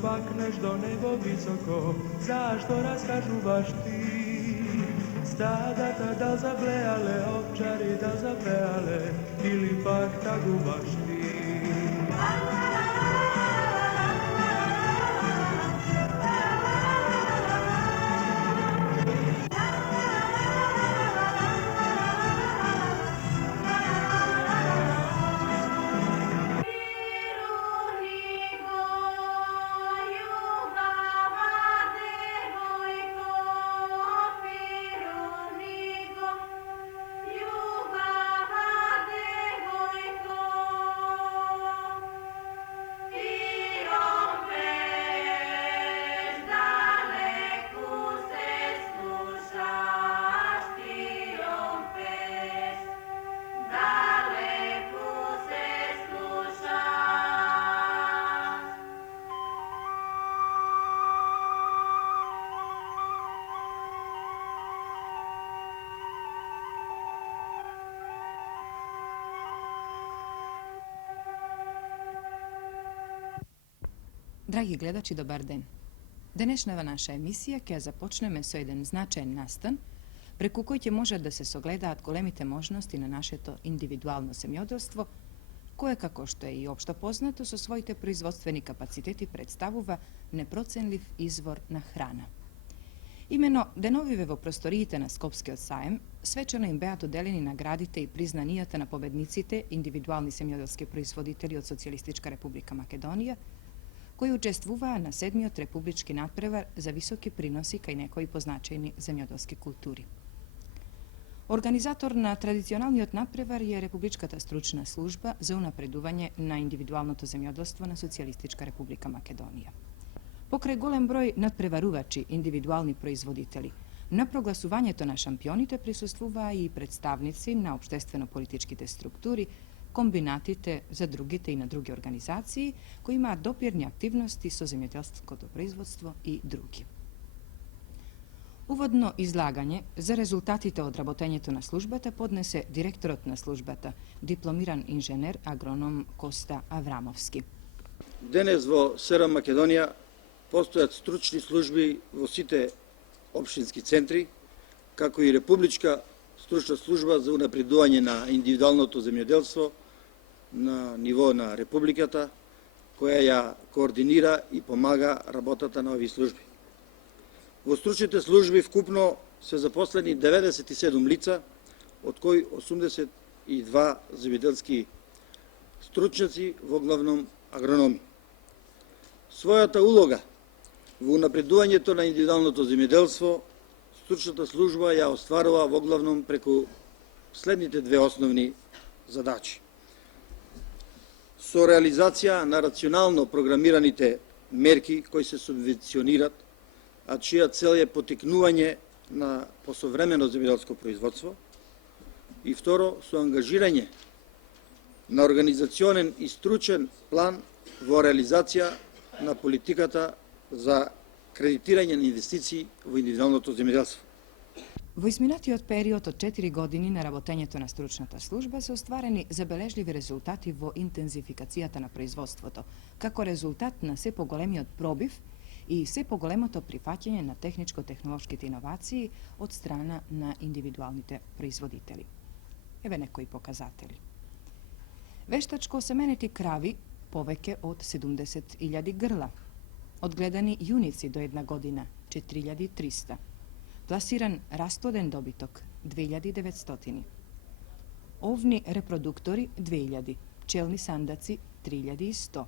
probakneš do nebo visoko, zašto raskažu baš ti? Stadata da zablejale, ovčari da zapejale, ili pak tagu baš ti? Dragi gledači, dobar den. Današnja naša emisija, koja započneme so jedan značajen nastan, preko koji može da se sogledat golemite možnosti na naše to individualno semjodelstvo, koje, kako što je i opšto poznato, so svojite proizvodstveni kapaciteti predstavuva neprocenljiv izvor na hrana. Imeno, denovive vo prostorijite na Skopski odsajem, svečano im beato deleni nagradite i priznanijate na pobednicite individualni semjodelski proizvoditelji od Socijalistička Republika Makedonija, koji učestvuva na 7. republički nadprevar za visoki prinosi kaj nekoj poznačajni zemjodelski kulturi. Organizator na tradicionalni od nadprevar je Republička stručna služba za unapreduvanje na individualno to zemjodelstvo na Socijalistička Republika Makedonija. Pokraj golem broj nadprevaruvači individualni proizvoditelji, na proglasuvanje to na šampionite prisustvuva i predstavnici na opštveno-političkite strukturi, kombinatite za drugite i na druge organizaciji koji ima dopirne aktivnosti so zemjodelsko proizvodstvo i drugi. Uvodno izlaganje za rezultatite odrabotenjeto na službata podnese direktorot na službata, diplomiran inžener agronom Kosta Avramovski. Денес во СР Македонија постојат стручни служби во сите општински центри, како и Републичка стручна служба за унапредување на индивидуалното земјоделство на ниво на Републиката, која ја координира и помага работата на овие служби. Во стручните служби вкупно се запослени 97 лица, од кои 82 земјоделски стручњаци, во главном агрономи. Својата улога во унапредувањето на индивидуалното земјоделство, стручната служба ја остварува во главном преку следните две основни задачи. Со реализација на рационално програмираните мерки кои се субвенционират, а чија цел е потикнување на посовремено земјоделско производство, и второ, со ангажирање на организационен и стручен план во реализација на политиката за кредитирање на инвестиции во индивидуалното земјоделство. Во изминатиот период од 4 години на работењето на стручната служба се остварени забележливи резултати во интензификацијата на производството, како резултат на се поголемиот пробив и се поголемото прифаќање на техничко-технолошките иновации од страна на индивидуалните производители. Еве некои показатели. Вештачко семенети крави повеќе од 70.000 грла, одгледани јуници до 1 година 4.300, пласиран расплоден добиток 2.900, овни репродуктори 2.000, пчелни сандаци 3.100,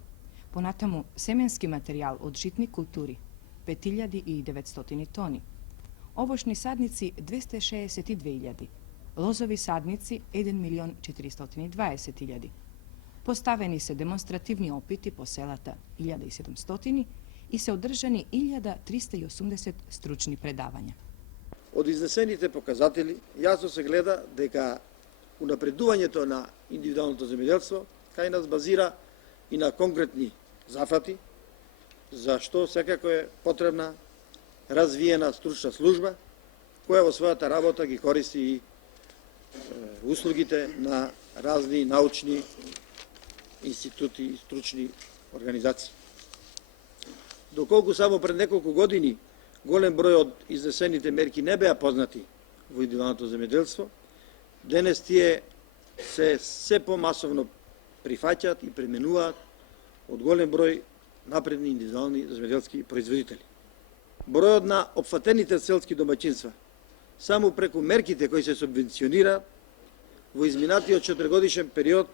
понатаму семенски материјал од житни култури 5.900 тони, овошни садници 262.000, лозови садници 1.420.000. Поставени се демонстративни опити по селата 1700 и се одржани 1380 стручни предавања. Од изнесените показатели јасно се гледа дека унапредувањето на индивидуалното земјоделство кај нас базира и на конкретни зафати, за што секако е потребна развиена стручна служба, која во својата работа ги користи и услугите на разни научни институти и стручни организации. Доколку само пред неколку години голем број од изнесените мерки не беа познати во индивидуалното земјоделство, денес тие се помасовно прифаќаат и применуваат од голем број напредни индивидуални земјоделски производители. Бројот на опфатените селски домаќинства само преку мерките кои се субвенционираат во изминатиот 4-годишен период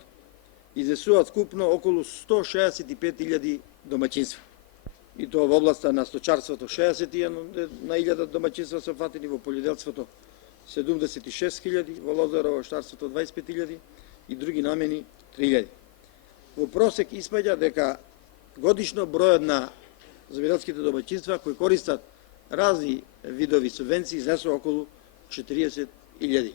изнесуваат скупно околу 165.000 домаќинства. И тоа во областа на сточарството 61 на 1000 домаќинства се опфатени, во полјоделството 76.000, во лозарово штарството 25.000 и други намени 3.000. Во просек испаѓа дека годишно бројот на земјоделските домаќинства кои користат разни видови субвенции изнесува околу 40.000.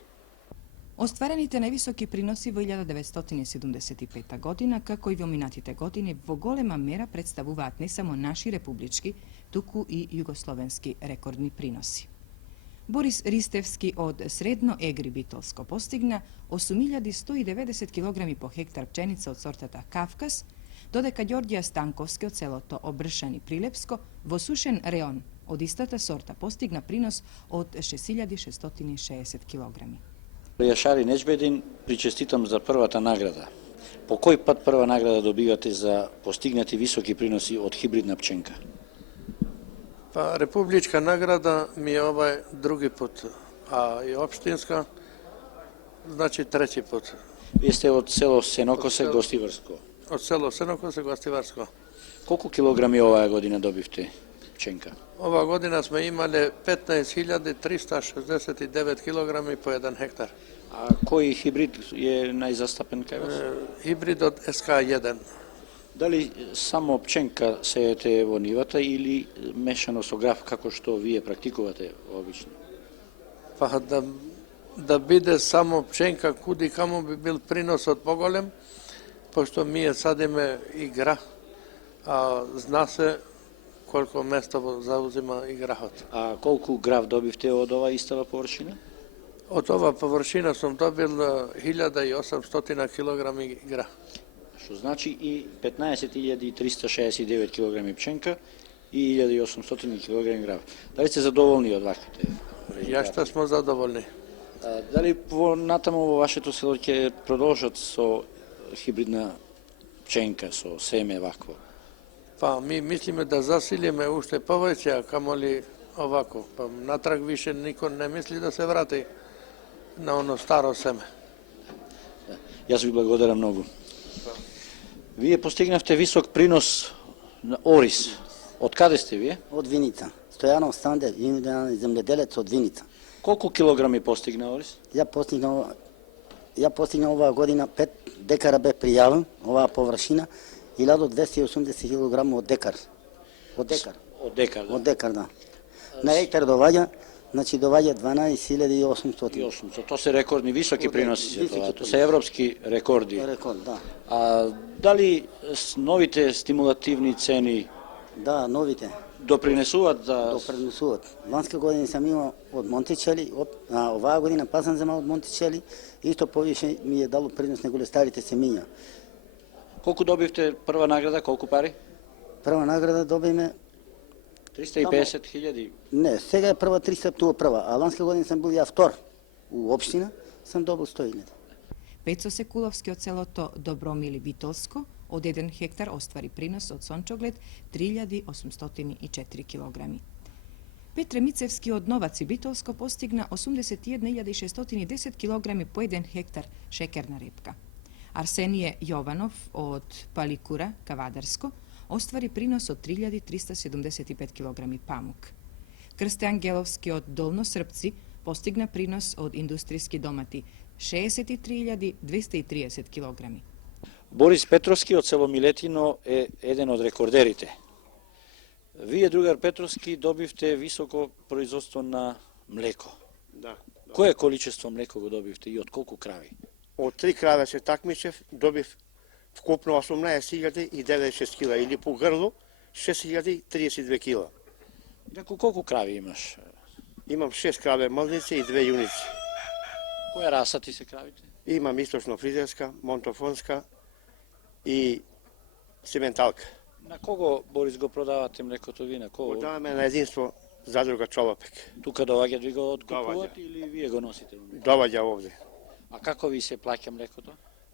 Остварените највисоки приноси во 1975 година, како и во минатите години, во голема мера представуваат не само наши републички, туку и југословенски рекордни приноси. Борис Ристевски од Средно Егри Битолско постигна 8.190 кг по хектар пченица од сортата Кавказ, додека Ѓорѓија Станковски од селото Обршани Прилепско во сушен реон од истата сорта постигна принос од 6.660 кг. Јашари Неџбедин, причеститам за првата награда. По кој пат прва награда добивате за постигнати високи приноси од хибридна пченка? Па, републичка награда ми е ова други пат, а и општинска, значи трети пат. Вие сте од село Сенокосе, Гостиварско. Од село Сенокосе, Гостиварско. Колку килограми оваа година добивте пченка? Ова година сме имале 15.369 килограми по 1 хектар. А кој хибрид е најзастапен кај вас? Хибридот СК1. Дали само пченка сеете во нивата или мешано со граф, како што вие практикувате обично? Па да биде само пченка, куди каму би бил приносот поголем, пошто ние садиме и грах, а зна се колку место заузима и грахот. А колку граф добивте од оваа истава површина? Од ова површина сум добил 1800 килограми грах. Што значи и 15.369 килограми пченка и 1800 килограми граф. Дали сте задоволни од ваквите? Јашта смо задоволни. Дали натаму во вашето село ќе продолжат со хибридна пченка, со семе вакво? Па ми мислиме да засилиме уште повеќе, а камоли овако. Па натраг више никој не мисли да се врати на оно старо семе. Јас ви благодарам многу. Вие постигнавте висок принос на орис. Од каде сте вие? Од Виница. Стојанов Станде, индивидуален земјоделец од Виница. Колку килограми постигна орис? Ја постигна оваа година 5 декара бе пријавен, оваа површина, 1280 кг од декар. Од декар. Од декар, да. Од декар, да. На хектар доваѓа, значи доваѓа 12.800. 800. Тоа се рекордни високи приноси се високи тоа. Тоа приноси. се европски рекорди. Рекорд, да. А дали новите стимулативни цени Да, новите допринесуваат за допринесуваат. Ланска година сам имал од Монтичели, оваа година пак сам земал од Монтичели, исто повише ми е дало принос неголе старите семиња. колку добивте прва награда, колку пари? Прва награда добиме 350.000. Не, сега е прва 300, туа прва, а ланска година сам бил ја втор у општина, сам добил 100.000. Пецо Секуловски од селото Добромили Битолско од 1 хектар оствари принос од сончоглед 3.804 кг. Петре Мицевски од Новаци Битолско постигна 81.610 кг по 1 хектар шекерна репка. Арсенije Јованов од Паликура, Кавадарско, оствари принос од 3.375 кг памук. Крсте Ангеловски од Долно Српци постигна принос од индустријски домати 63.230 кг. Борис Петровски од село Милетино е еден од рекордерите. Вие, другар Петровски, добивте високо производство на млеко. Да. Кое количество млеко го добивте и од колку крави? Од 3 крави се такмичев, добив вкупно 18.096 кила или по грло 6.032 кила. Реку, колку крави имаш? Имам 6 крави млници и 2 јуници. Која раса ти се кравите? Имам источно фризерска, монтофонска и сементалка. На кого, Борис, го продавате млекото ви? На кого? Продаваме на единство задруга Чолопек. Тука доаѓаат ви го откупуват Доаѓа. или вие го носите? Доваѓа овде. А како ви се плаќа млекото?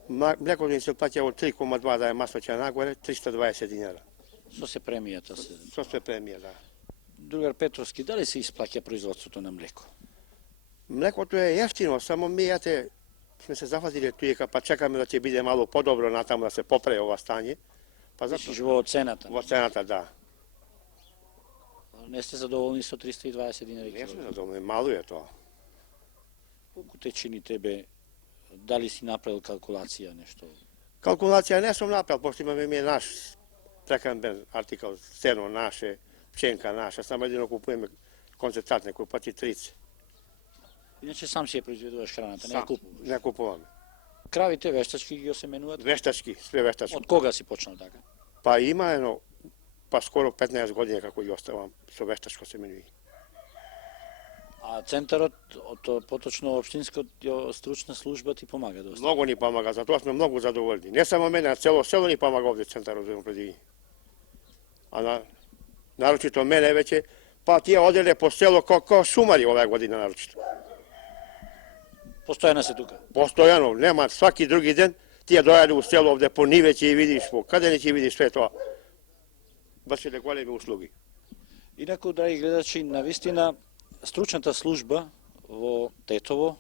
Млекото ни се плаќа од 3,2 да е маслоќа нагоре, 320 динара. Со се премијата се. Со све премија, да. Другар Петровски, дали се исплаќа производството на млеко? Млекото е ефтино, само ми сме се зафатили туека, па чекаме да ќе биде мало подобро натаму да се поправи ова стање. Па Мислиш во цената? Во цената, да. Не сте задоволни со 320 динари Не сме килограм? задоволни, мало е тоа. Колку те чини тебе? Дали си направил калкулација нешто? Калкулација не сум направил, пошто имаме ми наш прехранбен артикал, сено наше, пченка наша, само едино купуваме концентрат, некој пати 30. Иначе сам си ја произведуваш храната, не ја Сам, купуваш. не купуваме. Кравите вештачки ги осеменуваат? Вештачки, све вештачки. Од кога си почнал така? Па има едно, па скоро 15 години како ги оставам со вештачко семењуње. А центарот, поточно општинскот стручна служба ти помага доста? Многу ни помага, затоа сме многу задоволни. Не само мене, а цело село ни помага овде центарот за предвидење. А нарочито мене веќе, па тие оделе по село како шумари оваа година нарочито. Постојана се тука? Постојано, нема сваки други ден, тие дојаде у село овде по ниве ќе видиш, по каде не ќе видиш све тоа. Башиле големи услуги. Инаку, драги гледачи, навистина, стручната служба во Тетово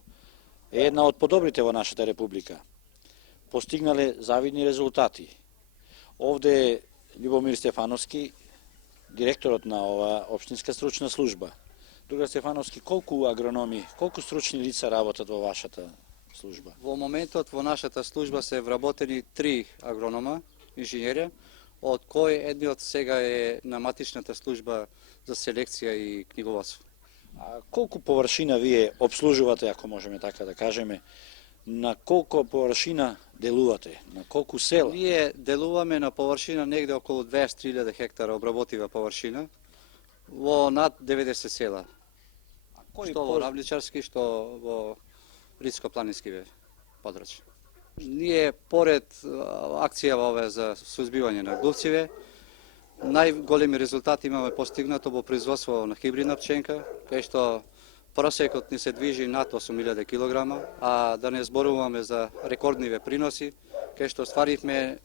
е една од подобрите во нашата република. Постигнале завидни резултати. Овде е Љубомир Стефановски, директорот на ова општинска стручна служба. Другар Стефановски, колку агрономи, колку стручни лица работат во вашата служба? Во моментот во нашата служба се вработени 3 агронома, инженери, од кои едниот сега е на матичната служба за селекција и книговодство. А колку површина вие обслужувате, ако можеме така да кажеме, на колку површина делувате, на колку села? Ние делуваме на површина негде околу 200.000 хектара обработива површина во над 90 села. Што во равничарски, што во ридско-планински подрачја. Ние, поред акцијава ове за сузбивање на глувциве, најголеми резултати имаме постигнато во производство на хибридна пченка, кај што просекот ни се движи над 8.000 килограма, а да не зборуваме за рекордниве приноси, кај што стваривме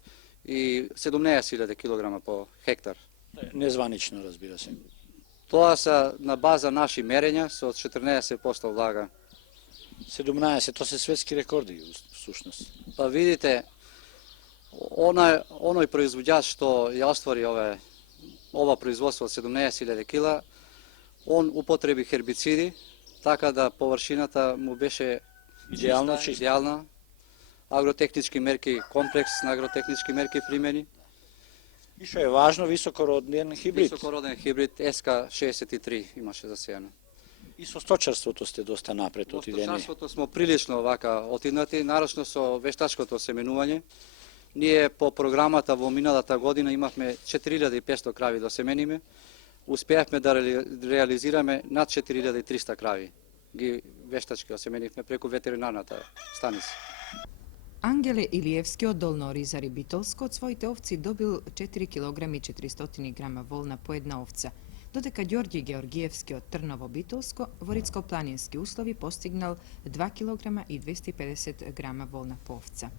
и 17.000 килограма по хектар. Незванично, разбира се. Тоа се на база наши мерења со 14% влага. 17, тоа се светски рекорди, всушност. Па видите, оној производјач што ја оствари ова производство од 17.000 кила, он употреби хербициди, така да површината му беше Идеално чиста, чиста. идеална. Агротехнички мерки, комплекс на агротехнички мерки примени. И што е важно, високороден хибрид. Високороден хибрид СК63 имаше засејано. И со сточарството сте доста напред Во отидени. сточарството смо прилично вака отиднати, нарочно со вештачкото семенување. Ние по програмата во миналата година имавме 4500 крави да семениме. Успеавме да реализираме над 4300 крави. Ги вештачки осеменивме преку ветеринарната станица. Ангеле Илиевски од Долно Оризари Битолско од своите овци добил 4 кг и 400 грама волна по една овца, додека Ѓорѓи Георгиевски од Трново Битолско во ридско-планински услови постигнал 2 кг и 250 грама волна по овца.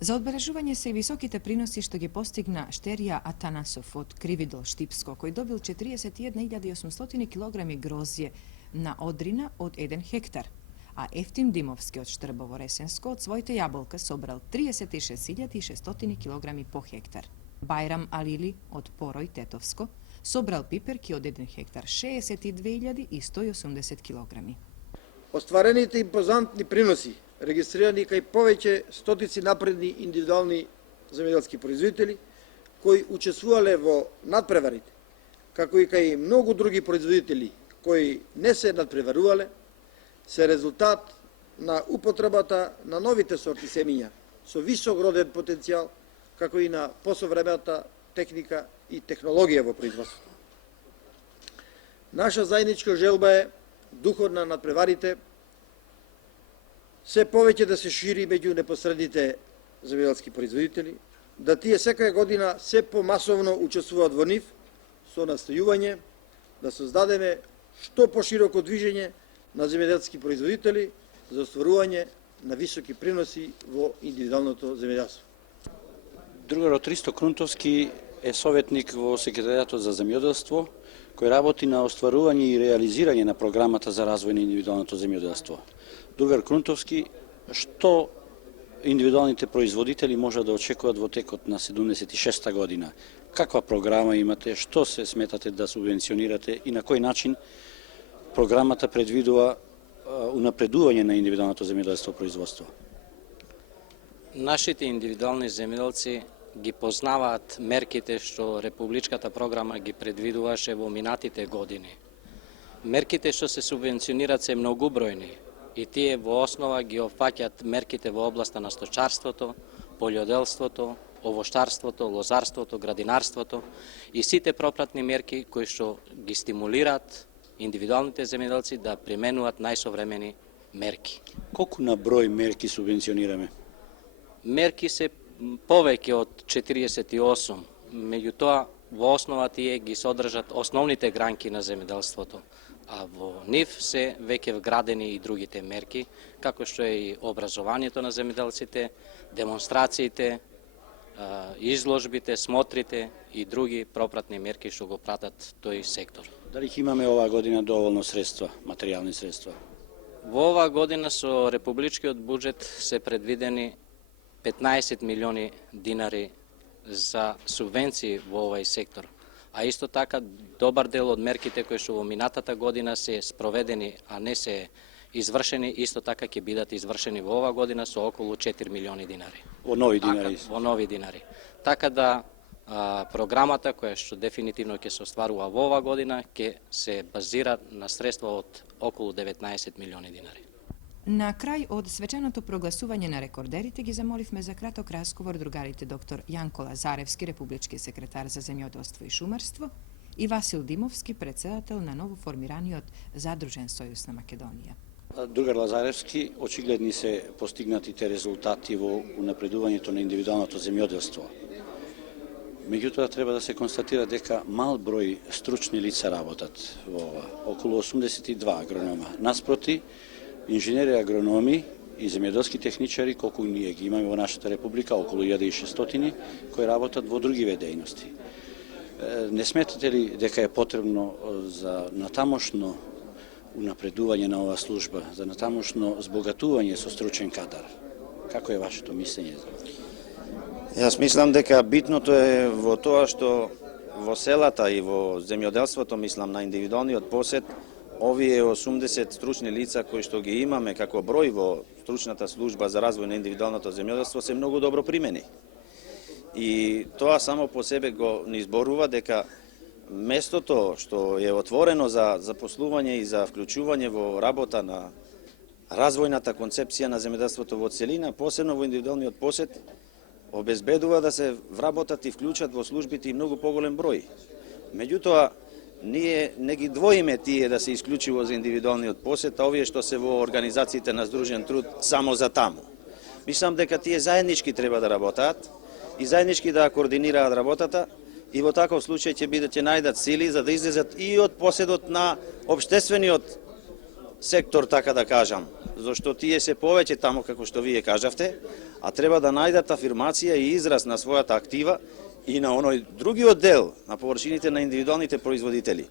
За одбележување се и високите приноси што ги постигна Штерија Атанасов од Кривидол Штипско, кој добил 41.800 кг грозје на одрина од 1 хектар, а Ефтим Димовски од Штрбово Ресенско од своите јаболка собрал 36.600 кг по хектар. Бајрам Алили од Порој Тетовско собрал пиперки од 1 хектар 62.180 кг. Остварените импозантни приноси, регистрирани кај повеќе стотици напредни индивидуални земјоделски производители, кои учествувале во надпреварите, како и кај многу други производители кои не се надпреварувале, се резултат на употребата на новите сорти семиња со висок роден потенцијал, како и на посовремената техника и технологија во производството. Наша заедничка желба е духот на надпреварите се повеќе да се шири меѓу непосредните земјоделски производители, да тие секоја година се помасовно учествуваат во нив со настојување да создадеме што пошироко движење на земјоделски производители за остварување на високи приноси во индивидуалното земјоделство. Другарот Ристо Крунтовски е советник во Секретаријатот за земјоделство, кој работи на остварување и реализирање на програмата за развој на индивидуалното земјоделство. Другар Крунтовски, што индивидуалните производители може да очекуваат во текот на 76-та година? Каква програма имате, што се сметате да субвенционирате и на кој начин програмата предвидува унапредување на индивидуалното земјоделство производство? Нашите индивидуални земјоделци ги познаваат мерките што Републичката програма ги предвидуваше во минатите години. Мерките што се субвенционират се многубројни и тие во основа ги опфаќаат мерките во областа на сточарството, полјоделството, овоштарството, лозарството, градинарството и сите пропратни мерки кои што ги стимулираат индивидуалните земјоделци да применуваат најсовремени мерки. Колку на број мерки субвенционираме? Мерки се повеќе од 48, меѓутоа во основа тие ги содржат основните гранки на земјоделството, а во нив се веќе вградени и другите мерки, како што е и образованието на земјоделците, демонстрациите, изложбите, смотрите и други пропратни мерки што го пратат тој сектор. Дали ќе имаме оваа година доволно средства, материјални средства? Во оваа година со републичкиот буџет се предвидени 15 милиони динари за субвенции во овој сектор. А исто така добар дел од мерките кои што во минатата година се спроведени, а не се извршени, исто така ќе бидат извршени во оваа година со околу 4 милиони динари. Во нови динари? Во нови динари. Така да програмата која што дефинитивно ќе се остварува во оваа година ќе се базира на средства од околу 19 милиони динари. На крај од свеченото прогласување на рекордерите ги замоливме за краток разговор другарите доктор Јанко Лазаревски, републички секретар за земјоделство и шумарство, и Васил Димовски, председател на ново формираниот Задружен сојуз на Македонија. Другар Лазаревски, очигледни се постигнатите резултати во унапредувањето на индивидуалното земјоделство. Меѓутоа треба да се констатира дека мал број стручни лица работат во ова, околу 82 агронома. Наспроти, инженери агрономи и земјоделски техничари, колку ние ги имаме во нашата република, околу 1600, кои работат во другиве дејности. Не сметате ли дека е потребно за натамошно унапредување на оваа служба, за натамошно збогатување со стручен кадар? Како е вашето мислење за това? Јас мислам дека битното е во тоа што во селата и во земјоделството, мислам на индивидуалниот посет, овие 80 стручни лица кои што ги имаме како број во стручната служба за развој на индивидуалното земјоделство се многу добро примени. И тоа само по себе го ни зборува дека местото што е отворено за запослување и за вклучување во работа на развојната концепција на земјоделството во целина, посебно во индивидуалниот посет, обезбедува да се вработат и вклучат во службите и многу поголем број. Меѓутоа, ние не ги двоиме тие да се исклучиво за индивидуалниот посет, а овие што се во организациите на здружен труд само за таму. Мислам дека тие заеднички треба да работат и заеднички да координираат работата и во таков случај ќе најдат сили за да излезат и од поседот на општествениот сектор, така да кажам, зашто тие се повеќе таму како што вие кажавте, а треба да најдат афирмација и израз на својата актива и на оној другиот дел на површините на индивидуалните производители.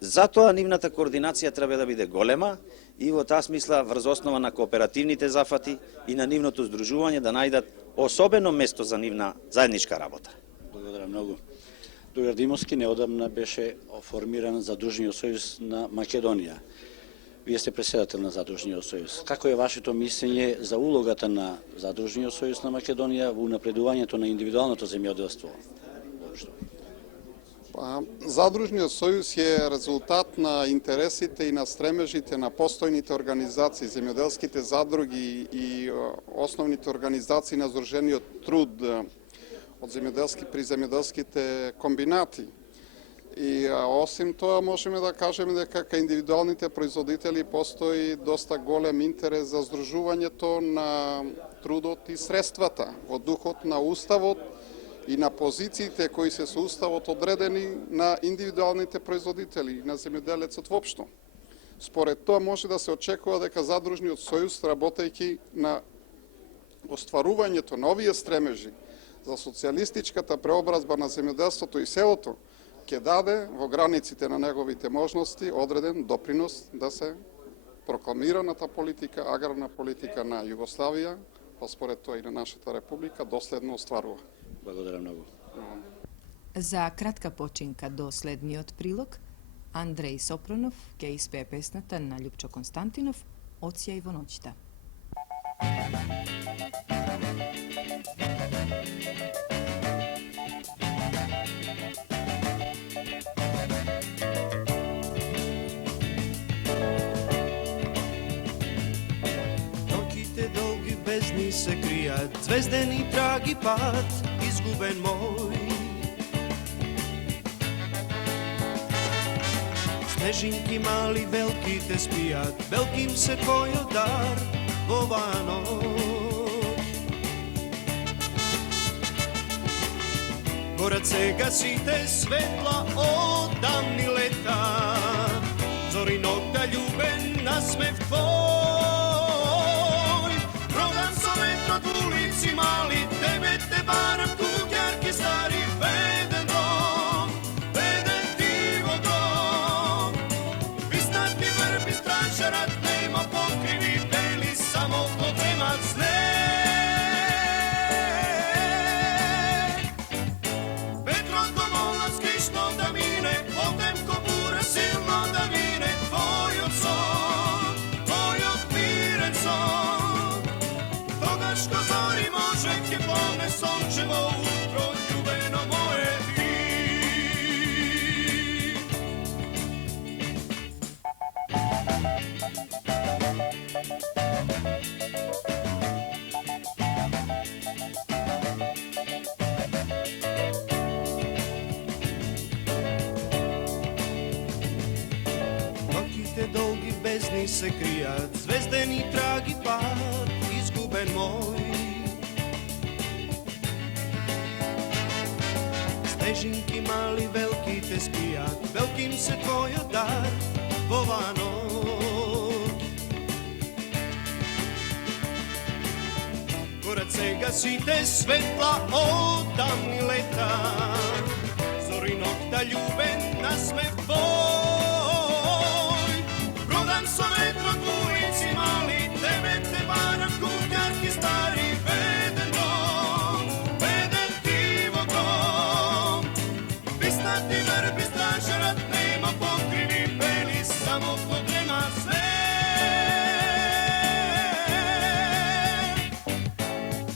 Затоа нивната координација треба да биде голема и во таа смисла врз основа на кооперативните зафати и на нивното здружување да најдат особено место за нивна заедничка работа. Благодарам многу. Другар Димовски, неодамна беше формиран Задружниот сојуз на Македонија. Вие сте председател на Задружниот сојуз. Како е вашето мислење за улогата на Задружниот сојуз на Македонија во напредувањето на индивидуалното земјоделство? Задружниот сојуз е резултат на интересите и на стремежите на постојните организации, земјоделските задруги и основните организации на здружениот труд од земјоделски при земјоделските комбинати. И осим тоа можеме да кажеме дека кај индивидуалните производители постои доста голем интерес за здружувањето на трудот и средствата во духот на уставот и на позициите кои се со уставот одредени на индивидуалните производители, на земјоделецот воопшто. Според тоа може да се очекува дека Задружниот сојуз, работејќи на остварувањето на овие стремежи за социјалистичката преобразба на земјоделството и селото, ќе даде во границите на неговите можности одреден допринос да се прокламираната политика, аграрна политика на Југославија, па според тоа и на нашата република, доследно остварува. Благодарам многу. За кратка починка до следниот прилог, Андреј Сопронов ќе испее песната на Љупчо Константинов «Оцјај во ноќта». Ноќите долги бездни се кријат, звездени траги пат, изгубен мој. Снежинки мали велките спијат, велки им се твојот дар во оваа ноќ. Горат се гасите светла од дамни лета, зори ноќта љубен насмев твој. Продан со ветрот улици мали, тебе те барам куќарки стари, беден дом, беден ти во дом. Виснати врби странчарат нема покриви бели, само подремат снег. Ветрот го молам скришно да мине, потем ко бура силно да мине, твојот сон, твојот мирен сон. Тогаш ко зори може ќе плоне сончево утро, љубено моје ти. Ноќите долги бездни се кријат, звездени траги пат, изгубен мој. Снежинки мали велките спијат, велки им се твојот дар во оваа ноќ. Горат се гасите светла од дамни лета, зори ноќта љубен насмев твој. Продан со ветрот улици мали, тебе те барам куќарки стари, беден дом, беден ти во дом. Виснати врби странчарат нема покриви бели, само подрема снег.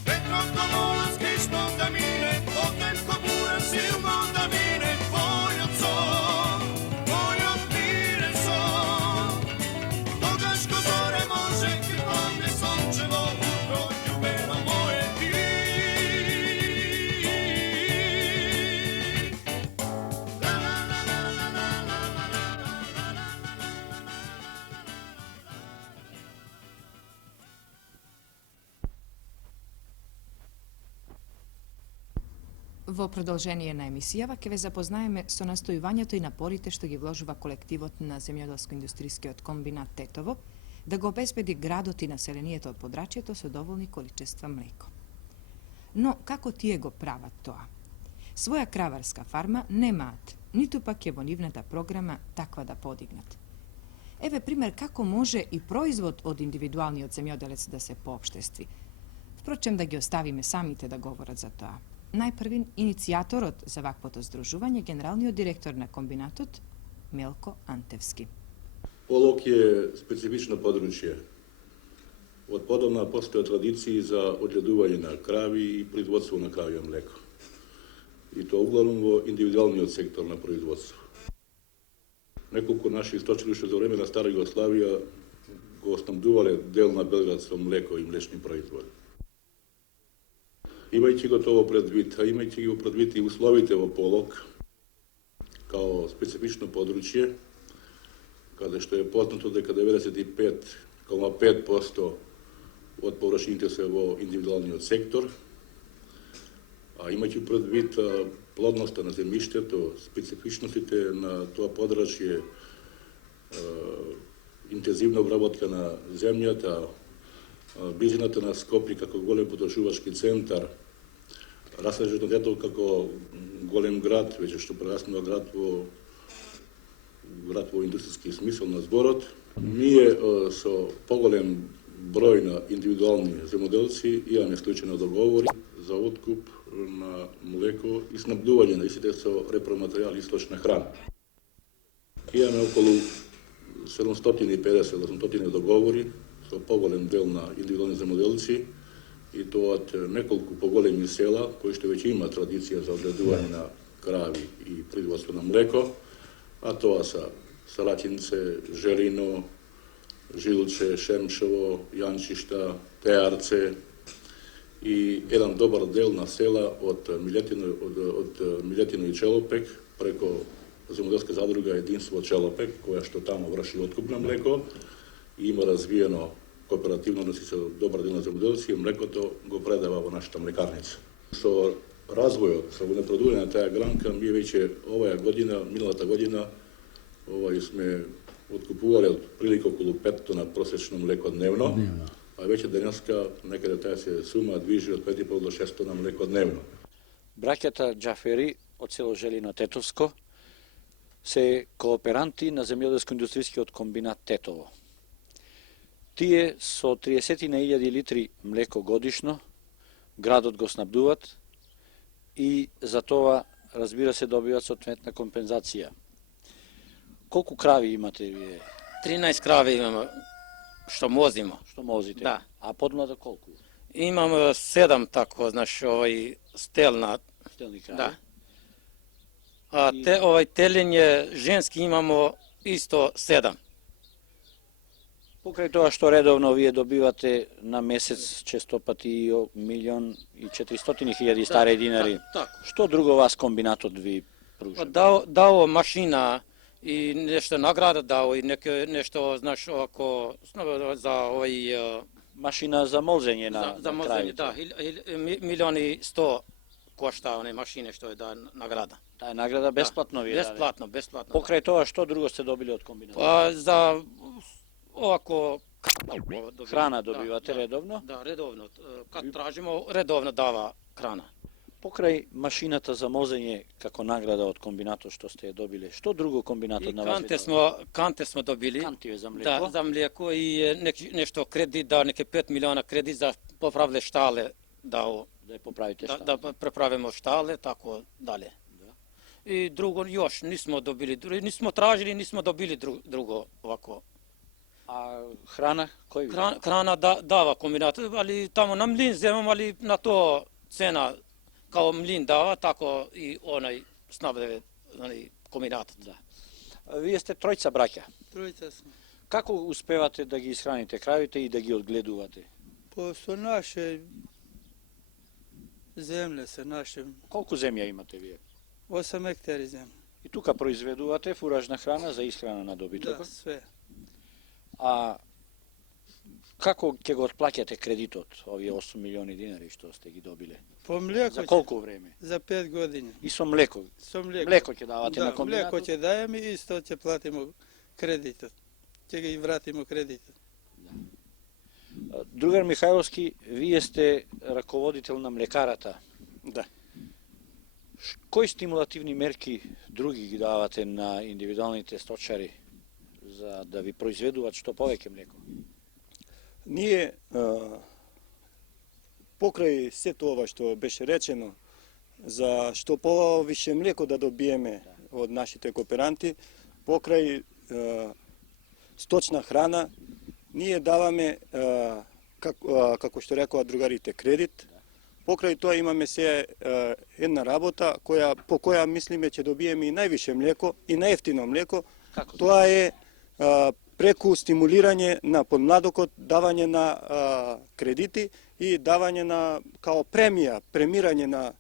Ветрот го молам скришно да мине, потем ко бура силно да мине, твојот сон, твојот мирен сон. Тогаш ко зоре може ќе плоне сончево утро, љубено моје ти. Во продолжение на емисијава ќе ве запознаеме со настојувањето и напорите што ги вложува колективот на земјоделско-индустријскиот комбинат Тетово да го обезбеди градот и населението од подрачјето со доволни количества млеко. Но како тие го прават тоа? Своја краварска фарма немаат, ниту пак е во нивната програма таква да подигнат. Еве пример како може и производ од индивидуалниот земјоделец да се поопштестви. Впрочем, да ги оставиме самите да говорат за тоа. Најпрвин иницијаторот за ваквото здружување, генералниот директор на комбинатот, Мелко Антевски. Полог je specifično područje. Od podavna postoje tradiciji za odljeduvanje na kravi i proizvodstvo na kravije mleko. I to uglavnom vo individualni sektor na proizvodstvu. Nekoliko naših stočilišta za vremena stara Jugoslavija go snabduvale del na belgradsko mleko i mlečni proizvod. Imajući gotovo predvid, a imajući go predvid i uslovite vo Polog kao specifično područje, kada što je poznato da 95,5% od površinite se vo individualni sektor, a imajući predvid plodnosta na zemljištето, specifičnosите на тоа подрачје, интензивна обработка на земјата, близината на Скопје како голем потрошувачки центар, расажено Тетово како голем град, веќе што прераснува град во индустријски смисол на зборот. Ние со поголем број на индивидуални земјоделци имаме склучени договори за откуп на млеко и снабдување на истите со репроматеријал и источна храна. Имаме околу 750-800 договори со поголем дел на индивидуални земјоделци и тоа од неколку поголеми села кои што веќе има традиција за одгледување на крави и производство на млеко, а тоа са Салатинце, Желино, Жилче, Шемшево, Јанчишта, Теарце и еден добар дел на села од Милетино и Челопек преко земјоделска задруга Единство Челопек, која што таму врши откуп на млеко и има развиено кооперативно односи со добар дел на земјоделци и млекото го предава во нашата млекарница. Со развојот, со унапредување на таа гранка, ние веќе оваа година, миналата година, сме откупувале од прилика околу 5 тона просечно млеко дневно, а веќе денеска некаде таа се сума движи од 5,5 до 6 тона млеко дневно. Браќата Џафери од село Желино Тетовско се кооперанти на земјоделско-индустријскиот комбинат Тетово. Тие со 30.000 литри млеко годишно градот го снабдуваат и за тоа, разбира се, добиваат соодветна компензација. Колку крави имате вие? 13 крави имаме, што мозимо. Што мозите? Да. А подмлада колку? Имам 7 тако, знаеш, стелни крави. Да. А телење женски имамо исто 7. Покрај тоа што редовно вие добивате на месец често пати 1.400.000 стари динари. Така. Што друго вас комбинатот ви пружа? Дао машина и нешто награда дао и нешто, знаеш, ако за машина за молзење на за молзење, да, 1.100.000 кошта оне машине што е награда. Таа награда бесплатно ви е бесплатно, дадена? Бесплатно. Покрај тоа што друго сте добили од комбинатот? За овако храна добивате редовно? Да, редовно. Кад тражимо, редовно дава храна. Покрај машината за мозење како награда од комбинатот што сте ја добиле, што друго комбинатот на вас ви дава? Канте смо добили. Кантиве за млеко? Да, за млеко и нешто кредит, да, неке 5 милиона кредит за поправле штале дао. Да ја поправите штале? Да преправимо штале, тако дале. И друго још нисмо добили, нисмо тражили, нисмо добили друго овако. А храна кој ви? Храна дава комбинатот, али тамо на млин земам, али на тоа цена као млин дава, тако и онај снабдеве комбинатот. Да. Вие сте тројца браќа. Тројца сме. Како успевате да ги исхраните кравите и да ги одгледувате? Со наше земле се наше. Колку земја имате вие? 8 хектари земја. И тука произведувате фуражна храна за исхрана на добитокот? Да, све. А како ќе го отплаќате кредитот, овие 8 милиони динари што сте ги добиле? По млеко. За колку време? За 5 години. И со млеко? Со млеко. Млеко ќе давате на комбинатот? Да, млеко ќе даеме и исто ќе платимо кредитот. Ќе ги вратимо кредитот. Другар Михајловски, вие сте раководител на млекарата. Да. Кои стимулативни мерки други ги давате на индивидуалните сточари за да ви произведуваат што повеќе млеко? Ние, покрај сето ова што беше речено, за што повише млеко да добиеме од нашите кооперанти, покрај сточна храна, ние даваме, како што рекоа другарите, кредит. Покрај тоа имаме се една работа по која мислиме ќе добиеме и највише млеко и најефтино млеко. Тоа е преку стимулирање на подмладокот, давање на кредити и давање на као премирање на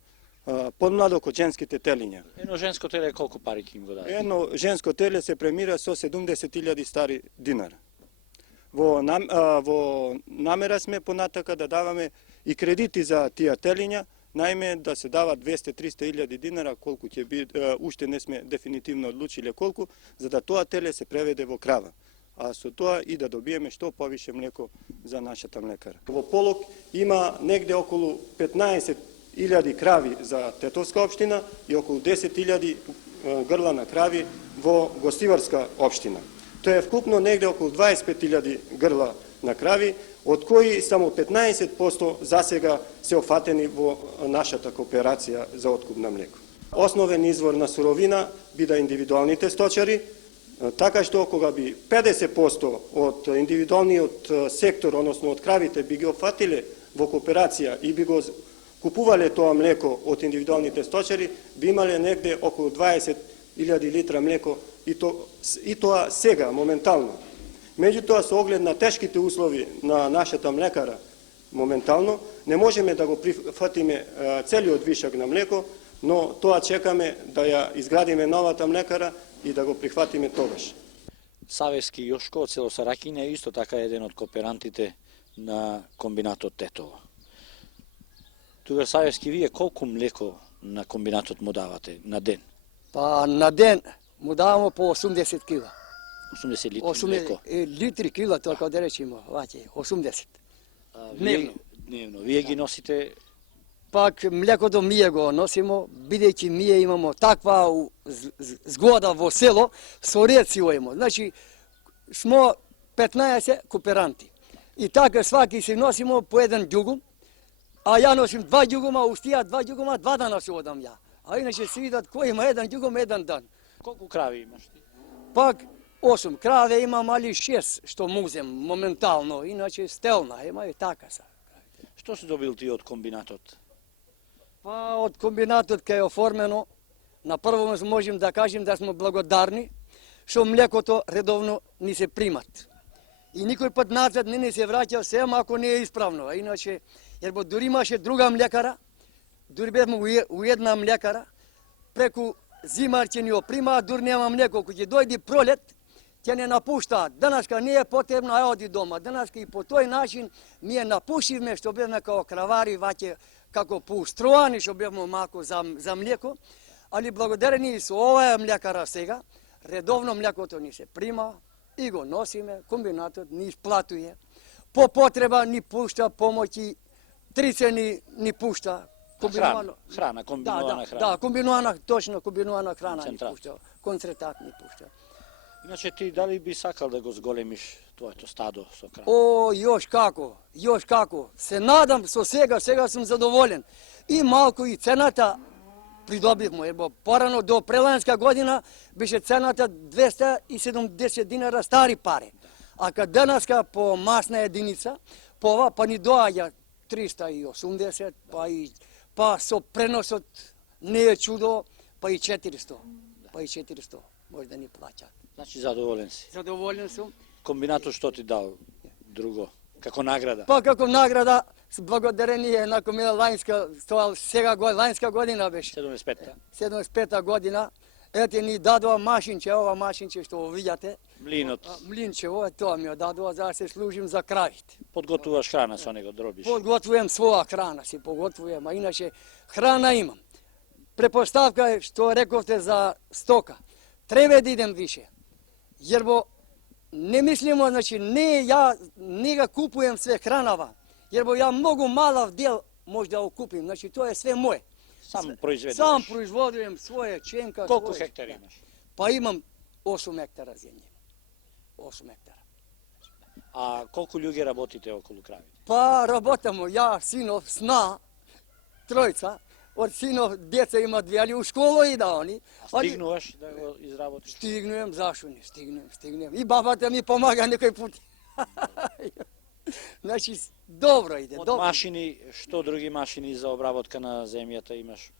подмладокот женските телиња. Едно женско теле колку пари ќе им го даде? Едно женско теле се премира со 70.000 стари динара. Во намера сме понатака да даваме и кредити за тие телиња, Naime, da se dava 200-300 илјади динара, колку ќе биде, уште не сме дефинитивно одлучиле колку, за да тоа теле се преведе во крава. А со тоа и да добиеме што повише млеко за нашата млекара. Во Полог има негде околу 15.000 крави за Тетовска општина и околу 10.000 грла на крави во Гостиварска општина. Тоа е вкупно негде околу 25.000 грла на крави, од кои само 15% засега се офатени во нашата кооперација за откуп на млеко. Основен извор на суровина бида индивидуалните сточари, така што кога би 50% од индивидуалниот сектор, односно од кравите, би ги офатиле во кооперација и би го купувале тоа млеко од индивидуалните сточари, би имале негде околу 20.000 литра млеко и тоа сега, моментално. Меѓутоа, со оглед на тешките услови на нашата млекара, моментално, не можеме да го прифатиме целиот вишак на млеко, но тоа чекаме да ја изградиме новата млекара и да го прихватиме тогаш. Савески Јошко од село Саракиња е исто така еден од кооперантите на комбинатот Тетово. Тугар Савески, вие колку млеко на комбинатот му давате на ден? Па на ден му даваме по 80 кила. 80 литри млеко? Литри кила, толку да речемо, 80. Дневно. Вие ги носите? Пак млекото ние го носимо, бидејќи ние имамо таква згода во село, со ред си ојмо. Значи, смо 15 кооперанти. И така сваки си носимо по еден ѓугум, а ја носим 2 ѓугума, устија 2 ѓугума, 2 дана си одам ја. А иначе се видат кој има еден ѓугум, еден дан. Колку крави имаш ти? Пак 8 краве имам, али 6 што музем моментално, иначе стелна има и така са. Што си добил ти од комбинатот? Па од комбинатот кај е оформено, на прво можем да кажем да сме благодарни што млекото редовно ни се примат. И никој пат назад не ни се враќа, сем ако не е исправно. А иначе, ербо дури имаше друга млекара, дури бевме у една млекара, преку зимар ќе ни оприма, дури нема млеко. Кој ќе дојде пролет, ќе не напушта. Денеска не е потребно, а оди дома. Денеска и по тој начин ние напушивме што бевме као кравари, ваќе како поустроани што бевме малку за млеко, али благодарени со оваа млекара сега, редовно млекото ни се прима и го носиме, комбинатот ни исплатуе. По потреба ни пушта помоќи, 3 цени ни пушта. Храна, комбинувана храна. Да, комбинувана, точно, комбинувана храна ни пушта, концентрат ни пушта. Иначе ти дали би сакал да го зголемиш твоето стадо со крави? О, још како. Се надам со сега сум задоволен. И малку и цената придобивме, бо порано до преланска година беше цената 270 динара стари пари. А кад денеска по масна единица, па ни доаѓа 380, па со преносот не е чудо, па и 400 може да ни плаќат. Значи задоволен си? Задоволен сум. Комбинатот што ти дал друго, како награда? Па како награда, с благодарение на комбинат лајнска, сега лајнска година беше. 75-та? 75-та година. Ете ни дадува машинче, ова машинче што го видите. Млинот. Млинче, ова тоа ми дадува за да се служим за кравите. Подготвуваш храна со него, дробиш? Подготвувам своја храна, си подготвувам, а иначе храна имам. Препоставка е што рековте за стока. Треба да идем више. Јербо не мислимо, значи не га купуjem све хранава. Јербо ја многу малав дел може да го купим, значи тоа е све моје. Сам произведуваш? Сам производувам своја ченка. Колку хектари имаш? Па имам 8 хектара земја. 8 хектара. А колку луѓе работите околу кравите? Па работамо, ја, синов, сна, тројца. Од синов деца има 2, али у школа и да они. Стигнуваш да го изработиш? Стигнувам, зашо не? Стигнувам. И бабата ми помага некој пут. Значи, добро иде. Од машини, што други машини за обработка на земјата имаш?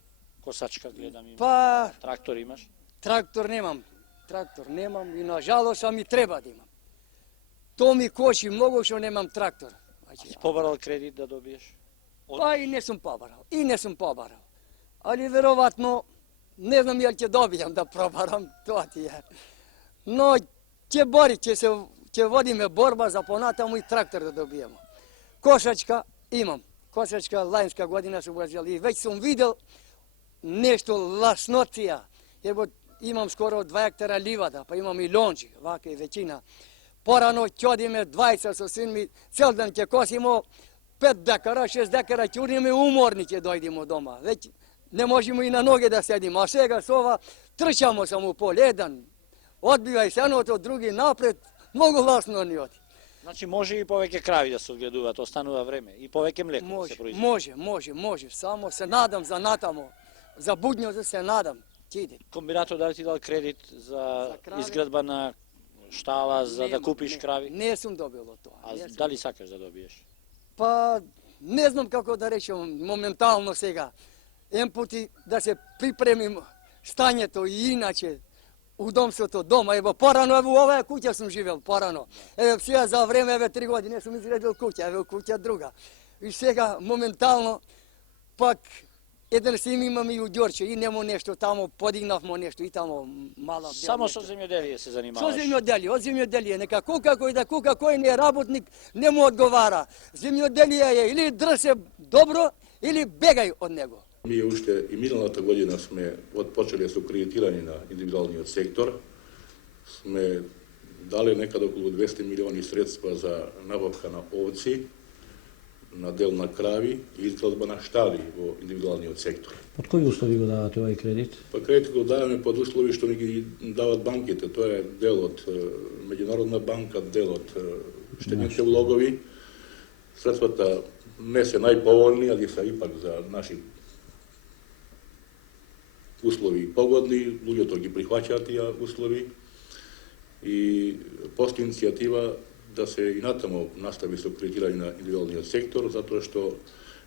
Косачка гледам имаш. Па... Трактор имаш? Трактор немам и на жалост ми треба да имам. То ми кочи многу што немам трактор. Си побарал кредит да добиеш? Па и не сум побарал. Али веројатно не знам јал ќе добијам да пробарам, тоа ти е. Но ќе водиме борба за понатаму и трактор да добиеме. Кошачка имам. косачка лајнска година сум го взел и веќе сум видел нешто ласноција. Ево имам скоро 2 хектара ливада, па имам и лонџи, вака и веќина. Порано ќодиме 20 со син ми, цел ден ќе косимо 5 декара, 6 декара ќе урниме уморни ќе дојдемо дома. Веќе не можеме и на ноге да седиме, а сега со ова трчамо само пол еден. Одбивај сеното, други напред, многу ласно ни оди. Значи може и повеќе крави да се одгледуваат, останува време и повеќе млеко да се произведе. Може, само се надам за натамо, за будњото се надам. Иде. Комбинатот дали ти дал кредит за изградба на штала, за да купиш крави? Не сум добил тоа. А дали сакаш да добиеш? Па, не знам како да речем моментално сега. Ен пути да се припремим стањето и иначе удомството дома. Ево порано, ево оваа куќа сум живел порано. Еве сега за време, еве 3 години сум изградил куќа, еве куќа друга. И сега моментално пак еден сим имам и у Ѓорче и нему нешто тамо, подигнавмо нешто и тамо мала. Само со земјоделие се занимаваш? Со земјоделие, од земјоделие. Нека кука кој да кука, кој не е работник, не му одговара. Земјоделие е или дрсе добро, или бегај од него. Ние уште и миналата година сме отпочеле со кредитирање на индивидуалниот сектор. Сме дали некаде околу 200 милиони средства за набавка на овци, на дел на крави и изградба на штали во индивидуалниот сектор. Под кои услови го давате овај кредит? Па кредит го даваме под услови што ни ги дават банките. Тоа е дел од Меѓународна банка, дел од штедните влогови. Средствата не се најповолни, али се ипак за наши услови погодни, луѓето ги прихваќаат тие услови и постои иницијатива да се и натаму настави со кредитирање на индивидуалниот сектор, затоа што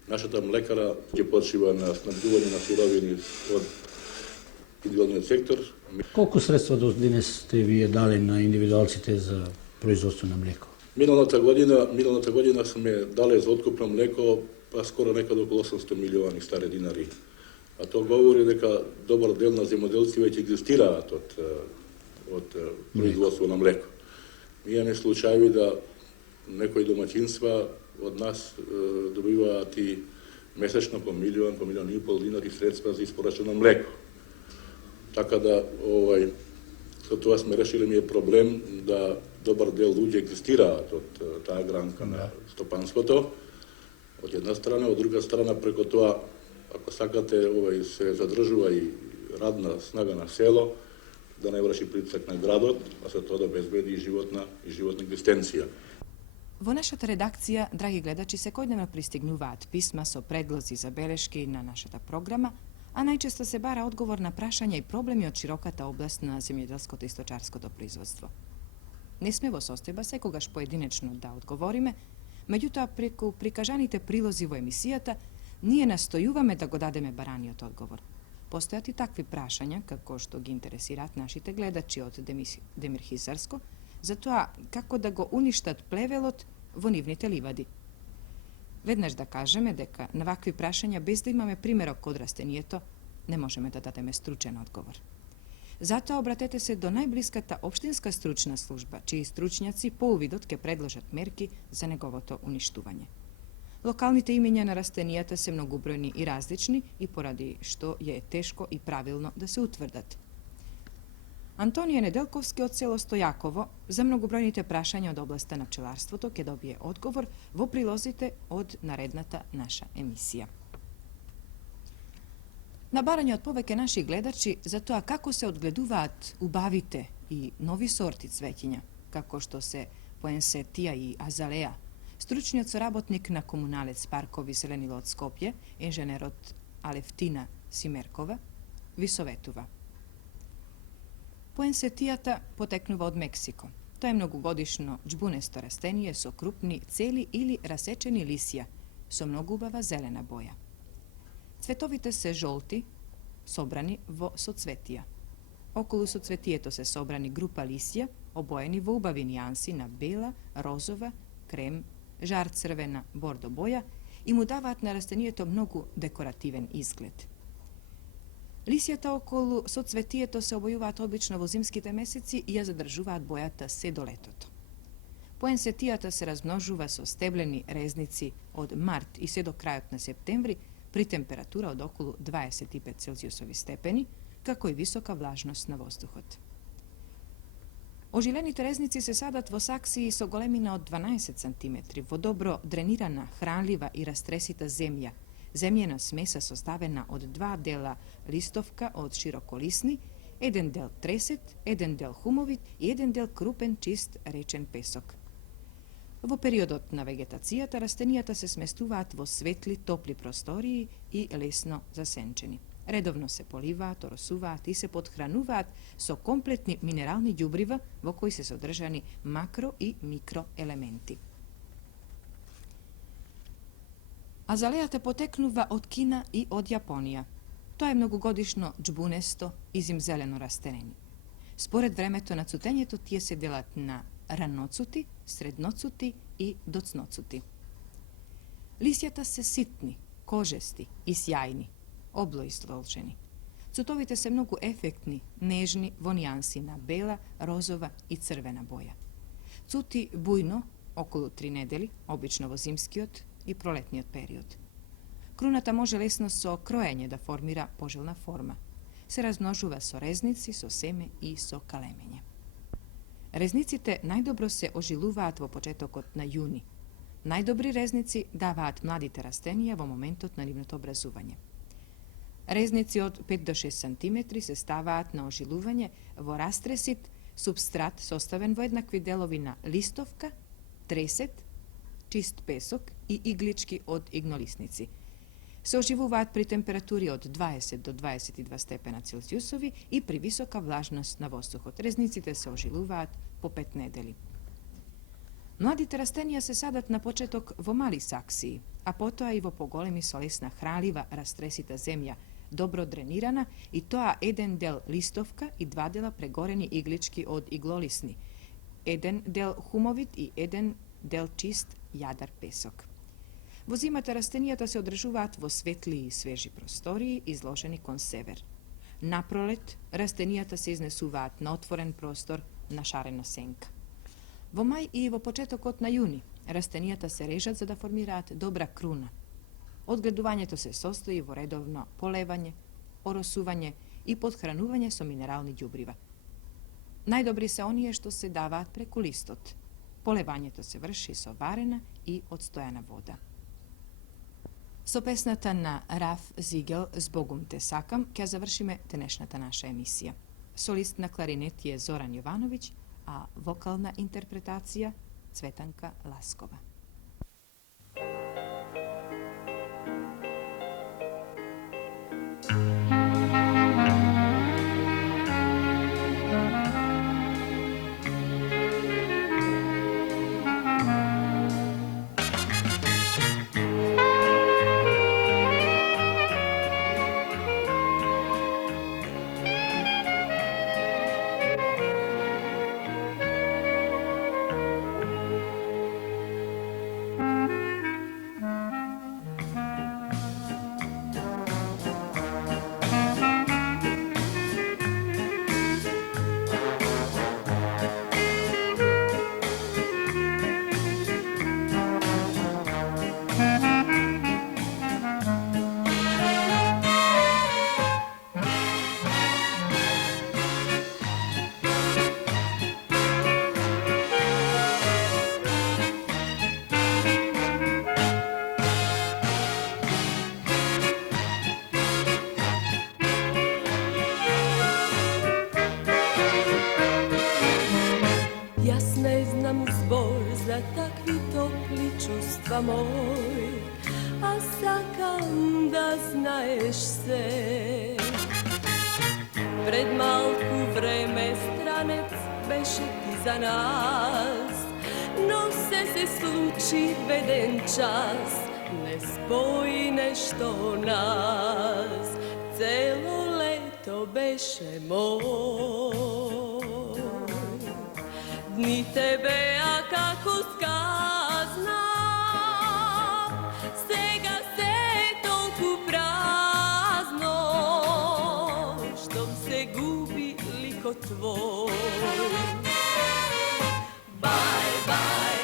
нашата млекара ќе почива на снабдување на суровини од индивидуалниот сектор. Колку средства до денес сте вие дали на индивидуалците за производство на млеко? Миналата година сме дале за откуп на млеко па скоро некаде околу 800 милиони стари динари. А тоа говори дека добар дел на земјоделци веќе екзистираат од производство на млеко. Ми имаме случаи да некои домаќинства од нас добиваат и месечно по милион и пол динари средства за испорачено млеко. Така да со тоа сме решили ми е проблем да добар дел луѓе екзистираат од таа гранка на стопанството. Од една страна, од друга страна преку тоа, ако сакате, се задржува и радна снага на село, да не врши притисак на градот, а со тоа да безбеди и животна екзистенција. Во нашата редакција, драги гледачи, секојдневно пристигнуваат писма со предлози за белешки на нашата програма, а најчесто се бара одговор на прашања и проблеми од широката област на земјоделското и сточарското производство. Не сме во состојба секогаш поединечно да одговориме, меѓутоа преку прикажаните прилози во емисијата, ние настојуваме да го дадеме бараниот одговор. Постојат и такви прашања, како што ги интересираат нашите гледачи од Демир Хисарско, за тоа како да го уништат плевелот во нивните ливади. Веднаш да кажеме дека на вакви прашања, без да имаме примерок од растението, не можеме да дадеме стручен одговор. Затоа обратете се до најблиската општинска стручна служба, чии стручњаци по увидот ќе предложат мерки за неговото уништување. Локалните имења на растенијата се многобројни и различни и поради што е тешко и правилно да се утврдат. Антонија Неделковски од село Стојаково за многобројните прашања од областа на пчеларството ќе добие одговор во прилозите од наредната наша емисија. На барање од повеќе наши гледачи за тоа како се одгледуваат убавите и нови сорти цвеќиња, како што се поенсетија и азалеа, стручниот соработник на комуналец паркови Зеленило од Скопје, инженерот Алевтина Симеркова, ви советува. Поенсетијата потекнува од Мексико. Тоа е многогодишно џбунесто растение со крупни, цели или расечени лисија, со многу убава зелена боја. Цветовите се жолти, собрани во соцветија. Околу соцветието се собрани група лисија, обоени во убави нијанси на бела, розова, крем, жар црвена, бордо боја и му даваат на растението многу декоративен изглед. Лисијата околу соцветието се обојуваат обично во зимските месеци и ја задржуваат бојата се до летото. Poensetiјата се размножува со стеблени резници од март и се до крајот на септември при температура од околу 25 целзиусови степени, како и висока влажност на воздухот. Ожилените резници се садат во саксии со големина од 12 см во добро дренирана, хранлива и растресита земја, земјена смеса составена од 2 дела листовка од широколисни, 1 дел тресет, 1 дел хумовит и 1 дел крупен чист речен песок. Во периодот на вегетацијата растенијата се сместуваат во светли, топли простории и лесно засенчени. Редовно се поливаат, оросуваат и се подхрануваат со комплетни минерални ѓубрива во кои се содржани макро и микроелементи. Азалејата потекнува од Кина и од Јапонија. Тоа е многогодишно џбунесто и зимзелено растение. Според времето на цутењето тие се делат на раноцути, средноцути и доцноцути. Лисјата се ситни, кожести и сјајни, облоизлолчени. Цутовите се многу ефектни, нежни во нијанси на бела, розова и црвена боја. Цути бујно, околу 3 недели, обично во зимскиот и пролетниот период. Круната може лесно со кроење да формира пожелна форма. Се размножува со резници, со семе и со калемење. Резниците најдобро се ожилуваат во почетокот на јуни. Најдобри резници даваат младите растенија во моментот на нивното образување. Резници од 5 до 6 см се ставаат на ожилување во растресит субстрат составен во еднакви делови на листовка, тресет, чист песок и иглички од игнолисници. Се оживуваат при температури од 20 до 22 степена Целзиусови и при висока влажност на воздухот. Резниците се ожилуваат по 5 недели. Младите растенија се садат на почеток во мали саксии, а потоа и во поголеми со лесна хранлива растресита земја, добро дренирана и тоа 1 дел листовка и 2 дела прегорени иглички од иглолисни, 1 дел хумовит и 1 дел чист јадар песок. Во зимата растенијата се одржуваат во светли и свежи простории, изложени кон север. Напролет, растенијата се изнесуваат на отворен простор на шарена сенка. Во мај и во почетокот на јуни, растенијата се режат за да формираат добра круна. Одгледувањето се состои во редовно полевање, оросување и подхранување со минерални ѓубрива. Најдобри се оние што се даваат преку листот. Полевањето се врши со варена и одстојана вода. Со песната на Раф Зигел "Збогум те сакам" ќе завршиме денешната наша емисија. Солист на кларинет е Зоран Јовановиќ, а вокална интерпретација Цветанка Ласкова. čustva moj, a sakam da znaeš se. Pred malku vreme stranec beše ti za nas, no se sluči beden čas, ne spoji nešto nas, celo leto beše moj. Dni tebe, a kako skazna, sega se toliko prazno, što se gubi liko tvoj. Bye, bye.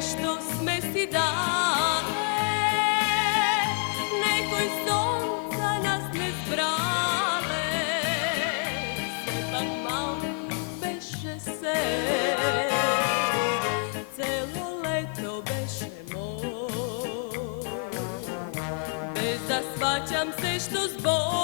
što sme si dale, nekoj sonca nas ne zbrale, sepak malo beše se, celo leto beše moj, bez da shvaćam se što zbog